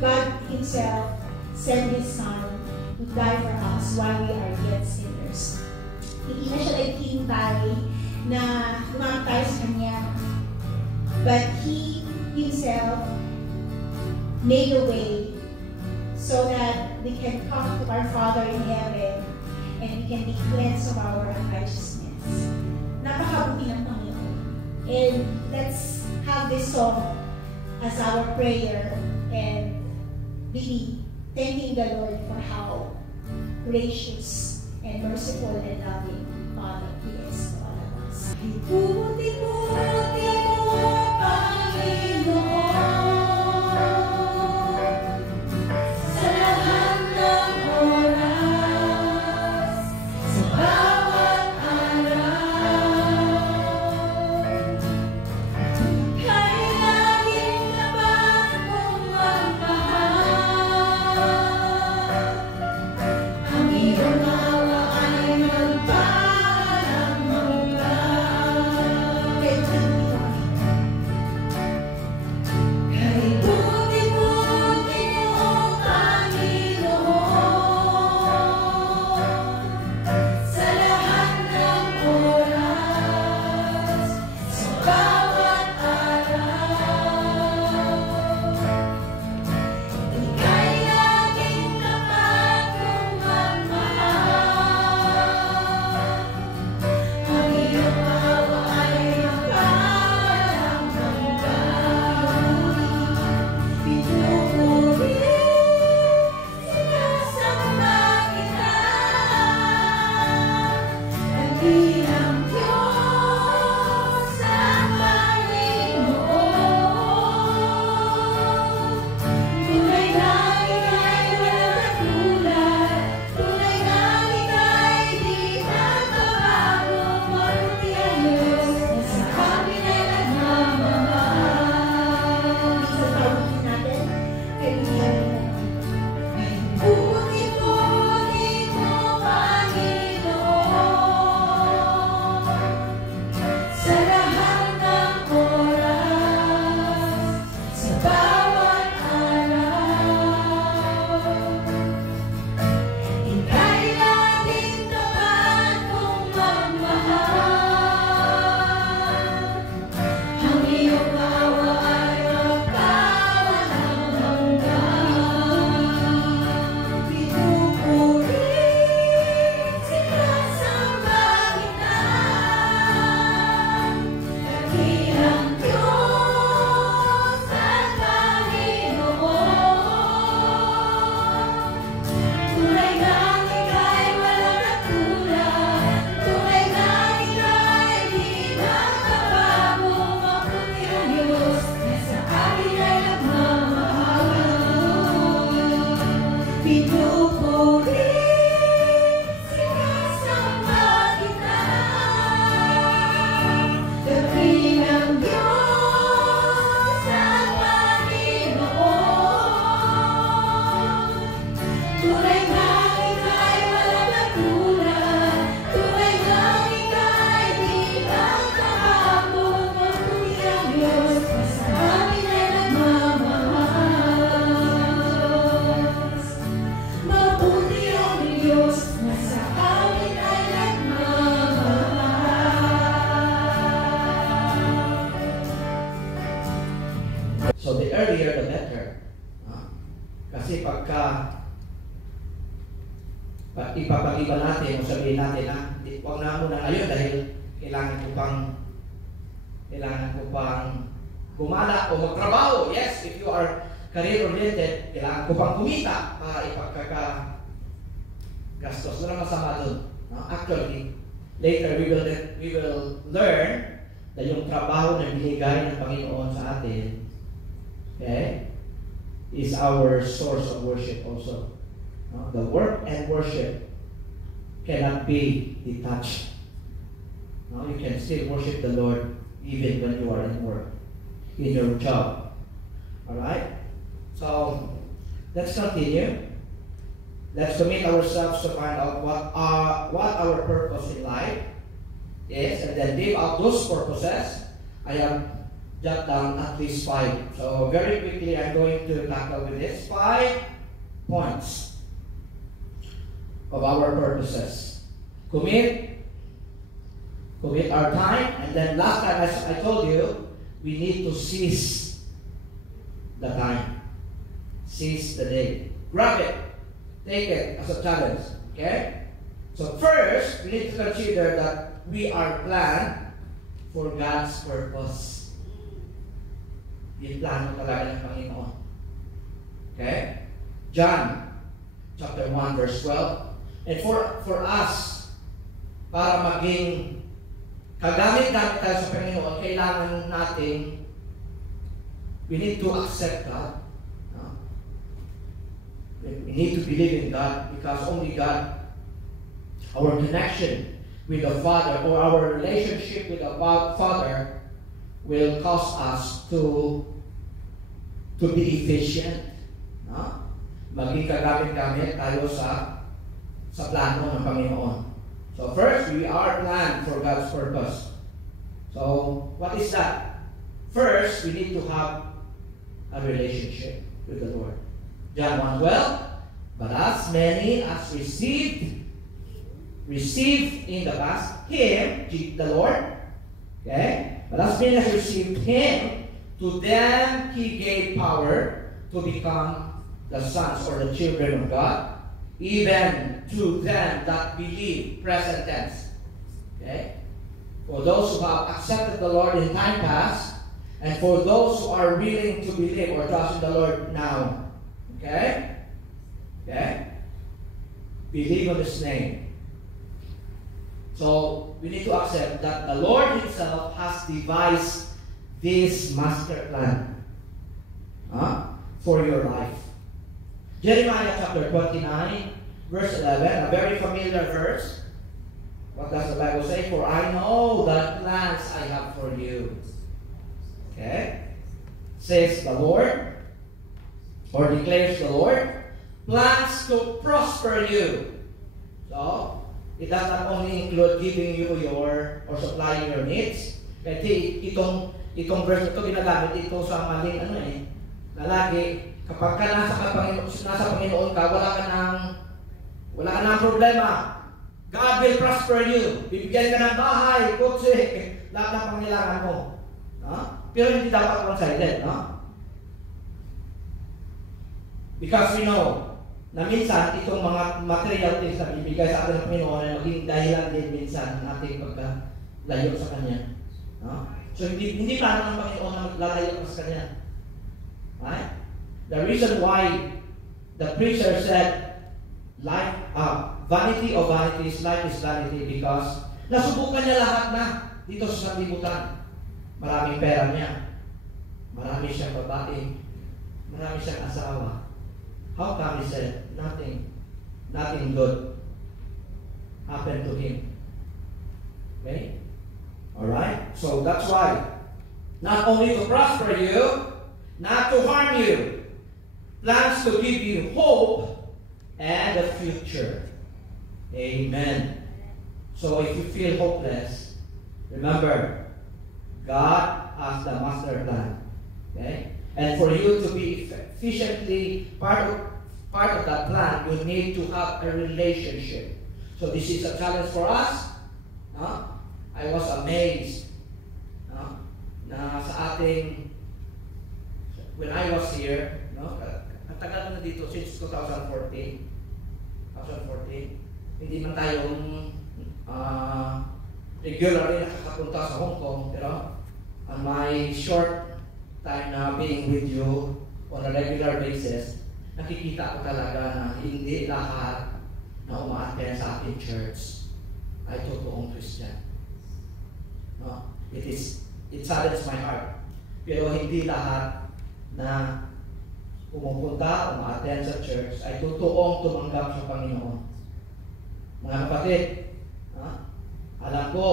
God Himself sent His Son to die for us while we are yet sinners. Hindi na siya naghihintay na lumapit tayo sa Kanya. But He Himself made a way so that we can come to our Father in heaven and we can be cleansed of our unrighteousness. Napakabuti ng Panginoon. And let's have this song as our prayer and really thanking the Lord for how gracious and merciful and loving Father He is to all of us. Iputi-puti mo, Panginoon, sa lahat ng oras, sa bawat araw. Kailangan na ba kung magmahal? Ang iyong awa ay magpalang magmahal. Kay buti-buti mo, Panginoon, sa lahat ng oras, sa bawat araw. Ika'y laging tapat kung magmahal. Ang iyong awa ay magpalang magpahuli. Pinupuri, sinasamba kita. Dakilang Diyos ang Panginoon. Tunay na ika'y walang katulad. Tunay na ika'y di nagbabago. Mabuti ang Diyos na sa amin ay nagmamahal. Sa tawagin natin, kaibigan natin. Buti-buti mo, Panginoon, sa lahat ng oras, sa bawat araw. Ika'y laging tapat kung magmahal. Ang iyong awa ay magpawalang hanggan. Pinupuri, sinasamba kita. Dakilang Diyos at Panginoon. Tunay na ika'y walang katulad. Tunay na ika'y di nagbabago. Mabuti ang Diyos na sa amin ay nagmamahal. Pinupuri, sinasamba kita. Dakilang Diyos at Panginoon. Tunay na ika'y walang katulad. Tunay na ika'y di nagbabago. Mabuti ang Diyos na sa amin ay nagmamahal. Mabuti ang Diyos na sa amin ay nagmamahal. So the earlier the better. Kasi pagka ipapag-iba natin o sabihin natin na huwag na muna ngayon dahil kailangan ko pang gumala o magtrabaho. Yes, if you are career-oriented, kailangan ko pang kumita para ipagkakagastos. Wala masama dun. Actually, later we will learn na yung trabaho na binigay ng Panginoon sa atin, okay, is our source of worship also. The work and worship cannot be detached. You can still worship the Lord even when you are in work, in your job. Alright? So, let's continue. Let's commit ourselves to find out what our purpose in life is, and then live out those purposes. I have jot down at least 5. So very quickly, I'm going to tackle with this 5 points of our purposes. Commit our time, and then last time as I told you, we need to seize the time. Seize the day. Grab it. Take it as a challenge. Okay? So first, we need to consider that we are planned for God's purpose. Yung plano talaga ng Panginoon. Okay? John chapter 1 verse 12. And for us, para maging kagamit-gamit tayo sa Panginoon, kailangan natin, we need to accept God. We need to believe in God, because only God, our connection with the Father, or our relationship with the Father, will cause us to be efficient. Maging kagamit-gamit tayo sa plano ng Panginoon. So first, we are planned for God's purpose. So, what is that? First, we need to have a relationship with the Lord. John 1:12, but as many as received in the past Him, the Lord, okay? But as many as received Him, to them He gave power to become the sons or the children of God, even to them that believe, present tense. Okay? For those who have accepted the Lord in time past, and for those who are willing to believe or trust in the Lord now. Okay? Okay? Believe on His name. So, we need to accept that the Lord Himself has devised this master plan for your life. Jeremiah chapter 29, verse 11, a very familiar verse. What does the Bible say? For I know the plans I have for you. Okay? Says the Lord, or declares the Lord, plans to prosper you. So, it does not only include giving you or supplying your needs. Kasi itong verse na ito, ginagamit ito sa maling na lagi, kapag ka nasa Panginoon ka, wala ka ng problema. God will prosper you. Bibigyan ka ng bahay, kotse, lahat ng pangailangan mo. Pero hindi dapat one-sided. Because we know na minsan itong mga material things na bibigay sa atin ng Panginoon ay maging dahilan din minsan ng ating pagkalayo sa Kanya. So hindi plano ng Panginoon na maglalayo ka sa Kanya. Right? The reason why the preacher said life, vanity of vanities, life is vanity, because nasubukan niya lahat na dito sa sanlibutan. Maraming pera niya, marami siyang babae, marami siyang asawa. How come he said nothing good happened to him? Okay? Alright? So that's why, not only to prosper you, not to harm you, plans to give you hope and a future. Amen. So if you feel hopeless, remember, God has the master plan. Okay? And for you to be efficiently part of that plan, you need to have a relationship. So this is a challenge for us. I was amazed na sa ating, when I was here, katagal na dito since 2014, hindi man tayong regularly nakakapunta sa Hong Kong, pero on my short time na being with you on a regular basis, nakikita ko talaga na hindi lahat na umaattend sa ating church ay totoong Christian. It saddens my heart. Pero hindi lahat na pumupunta, umaattend sa church ay totoong tumanggap sa Panginoon. Mga kapatid, alam ko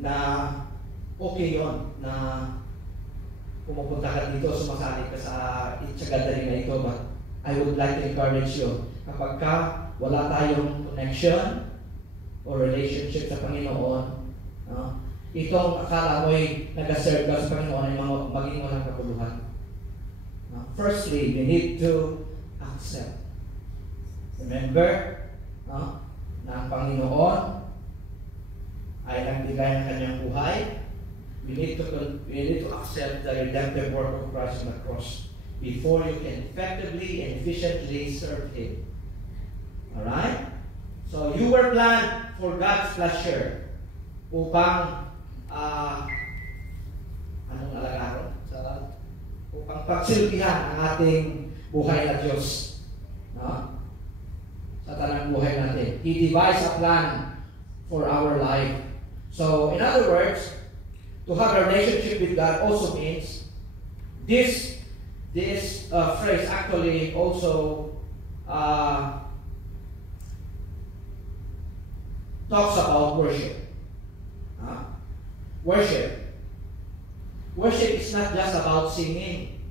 na okay yun na pumupunta ka dito, sumasali ka sa gathering na ito, but I would like to encourage you, kapag ka wala tayong connection or relationship sa Panginoon, itong akala mo'y nag-serve ka sa Panginoon ay maging walang kapuluhan. Firstly, we need to accept. Remember, na ang Panginoon ay nagbigay ng kanyang buhay. We need to accept the redemptive work of Christ on the cross before you can effectively and efficiently serve Him. Alright? So, you were planned for God's pleasure upang upang pagsilbihan ang ating buhay na Diyos. No? Sa tanang buhay natin. He devised a plan for our life. So, in other words, to have a relationship with God also means this phrase actually also talks about worship. Worship is not just about singing,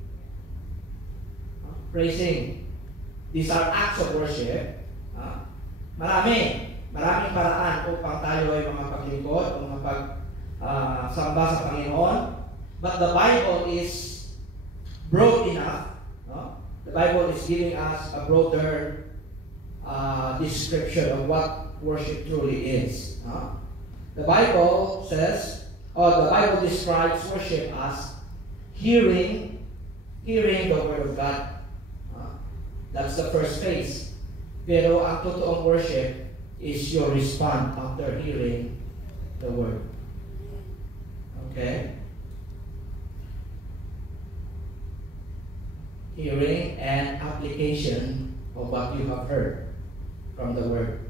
praising. These are acts of worship. Maraming paraan upang tayo ay makapaglingkod o samba sa Panginoon. But the Bible is broad enough. The Bible is giving us a broader description of what worship truly is. The Bible says, the Bible describes worship as hearing the Word of God. That's the first phase. Pero ang totoong worship is your response after hearing the Word. Okay? Hearing and application of what you have heard from the Word.